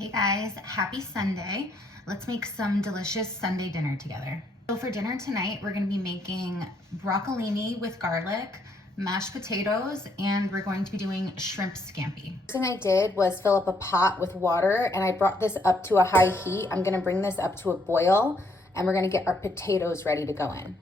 Hey guys, happy Sunday. Let's make some delicious Sunday dinner together. So for dinner tonight, we're gonna be making broccolini with garlic, mashed potatoes, and we're going to be doing shrimp scampi. First thing I did was fill up a pot with water and I brought this up to a high heat. I'm gonna bring this up to a boil and we're gonna get our potatoes ready to go in.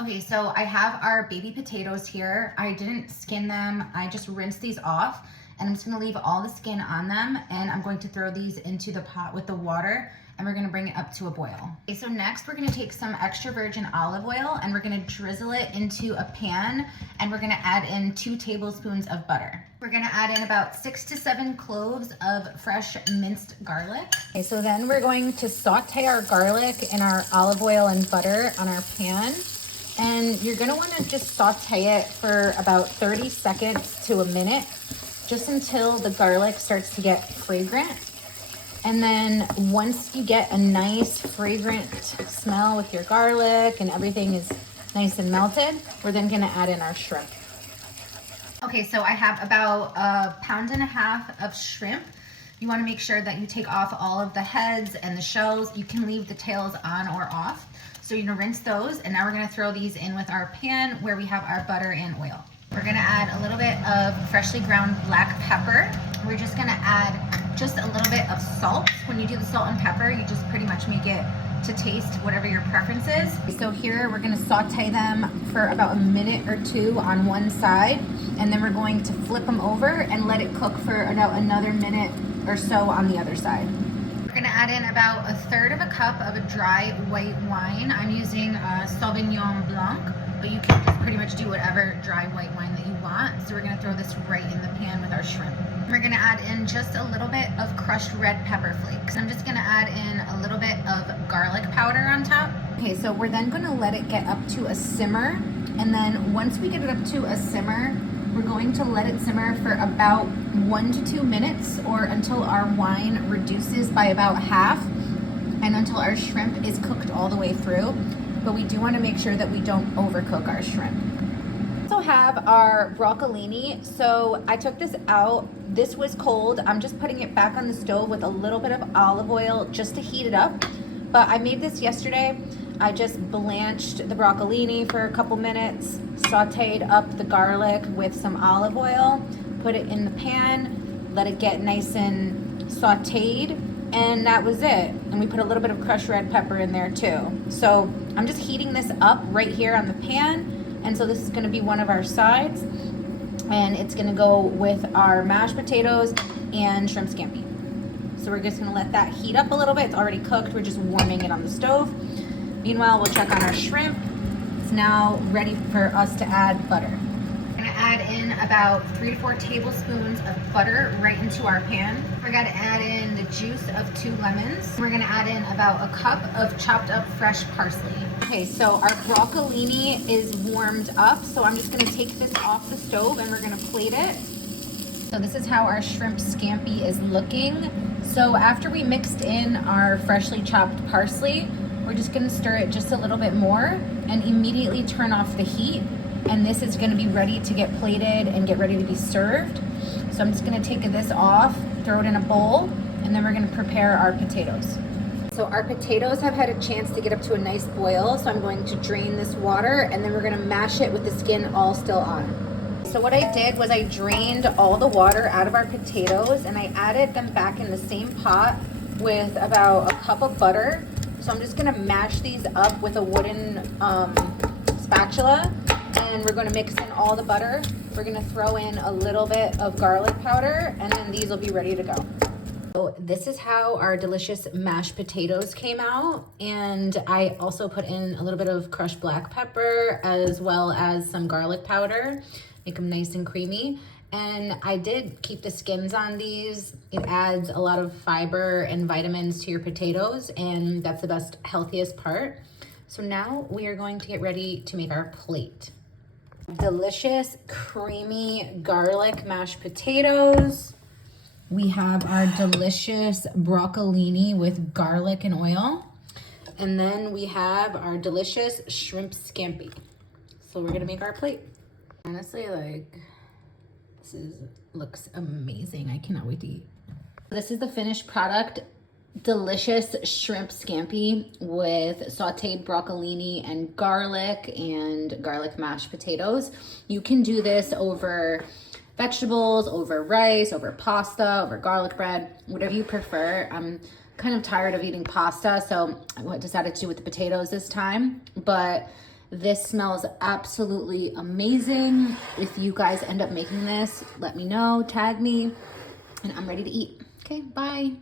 Okay, so I have our baby potatoes here. I didn't skin them, I just rinsed these off. And I'm just gonna leave all the skin on them and I'm going to throw these into the pot with the water and we're gonna bring it up to a boil. Okay, so next we're gonna take some extra virgin olive oil and we're gonna drizzle it into a pan and we're gonna add in 2 tablespoons of butter. We're gonna add in about 6 to 7 cloves of fresh minced garlic. Okay, so then we're going to saute our garlic in our olive oil and butter on our pan. And you're gonna wanna just saute it for about 30 seconds to a minute, just until the garlic starts to get fragrant. And then once you get a nice fragrant smell with your garlic and everything is nice and melted, we're then gonna add in our shrimp. Okay, so I have about 1.5 pounds of shrimp. You wanna make sure that you take off all of the heads and the shells. You can leave the tails on or off. So you're gonna rinse those, and now we're gonna throw these in with our pan where we have our butter and oil. We're gonna add a little bit of freshly ground black pepper. We're just gonna add just a little bit of salt. When you do the salt and pepper, you just pretty much make it to taste whatever your preference is. So here we're gonna saute them for about a minute or 2 on one side, and then we're going to flip them over and let it cook for about another minute or so on the other side. We're gonna add in about 1/3 cup of a dry white wine. I'm using Sauvignon Blanc, but you can just pretty much do whatever dry white wine that you want. So we're gonna throw this right in the pan with our shrimp. We're gonna add in just a little bit of crushed red pepper flakes. I'm just gonna add in a little bit of garlic powder on top. Okay, so we're then gonna let it get up to a simmer. And then once we get it up to a simmer, we're going to let it simmer for about 1 to 2 minutes, or until our wine reduces by about half and until our shrimp is cooked all the way through. But we do want to make sure that we don't overcook our shrimp. We also have our broccolini. So I took this out. This was cold. I'm just putting it back on the stove with a little bit of olive oil just to heat it up. But I made this yesterday. I just blanched the broccolini for a couple minutes, sauteed up the garlic with some olive oil, put it in the pan, let it get nice and sauteed, and that was it. And we put a little bit of crushed red pepper in there too. So I'm just heating this up right here on the pan, and so this is gonna be one of our sides, and it's gonna go with our mashed potatoes and shrimp scampi. So we're just gonna let that heat up a little bit. It's already cooked, we're just warming it on the stove. Meanwhile, we'll check on our shrimp. It's now ready for us to add butter. We're gonna add in about 3 to 4 tablespoons of butter right into our pan. We're gonna add in the juice of 2 lemons. We're gonna add in about 1 cup of chopped up fresh parsley. Okay, so our broccolini is warmed up, so I'm just gonna take this off the stove and we're gonna plate it. So this is how our shrimp scampi is looking. So after we mixed in our freshly chopped parsley, we're just gonna stir it just a little bit more and immediately turn off the heat. And this is gonna be ready to get plated and get ready to be served. So I'm just gonna take this off, throw it in a bowl, and then we're gonna prepare our potatoes. So our potatoes have had a chance to get up to a nice boil, so I'm going to drain this water and then we're gonna mash it with the skin all still on. So what I did was I drained all the water out of our potatoes and I added them back in the same pot with about 1 cup of butter. So I'm just gonna mash these up with a wooden spatula, and we're gonna mix in all the butter. We're gonna throw in a little bit of garlic powder, and then these will be ready to go. So this is how our delicious mashed potatoes came out. And I also put in a little bit of crushed black pepper as well as some garlic powder, make them nice and creamy. And I did keep the skins on these. It adds a lot of fiber and vitamins to your potatoes, and that's the best, healthiest part. So now we are going to get ready to make our plate. Delicious, creamy garlic mashed potatoes. We have our delicious broccolini with garlic and oil. And then we have our delicious shrimp scampi. So we're gonna make our plate. Honestly, like, this looks amazing. I cannot wait to eat. This is the finished product. Delicious shrimp scampi with sautéed broccolini and garlic mashed potatoes. You can do this over vegetables, over rice, over pasta, over garlic bread, whatever you prefer. I'm kind of tired of eating pasta, so I decided to do with the potatoes this time, but this smells absolutely amazing. If you guys end up making this, let me know, tag me, and I'm ready to eat. Okay, bye.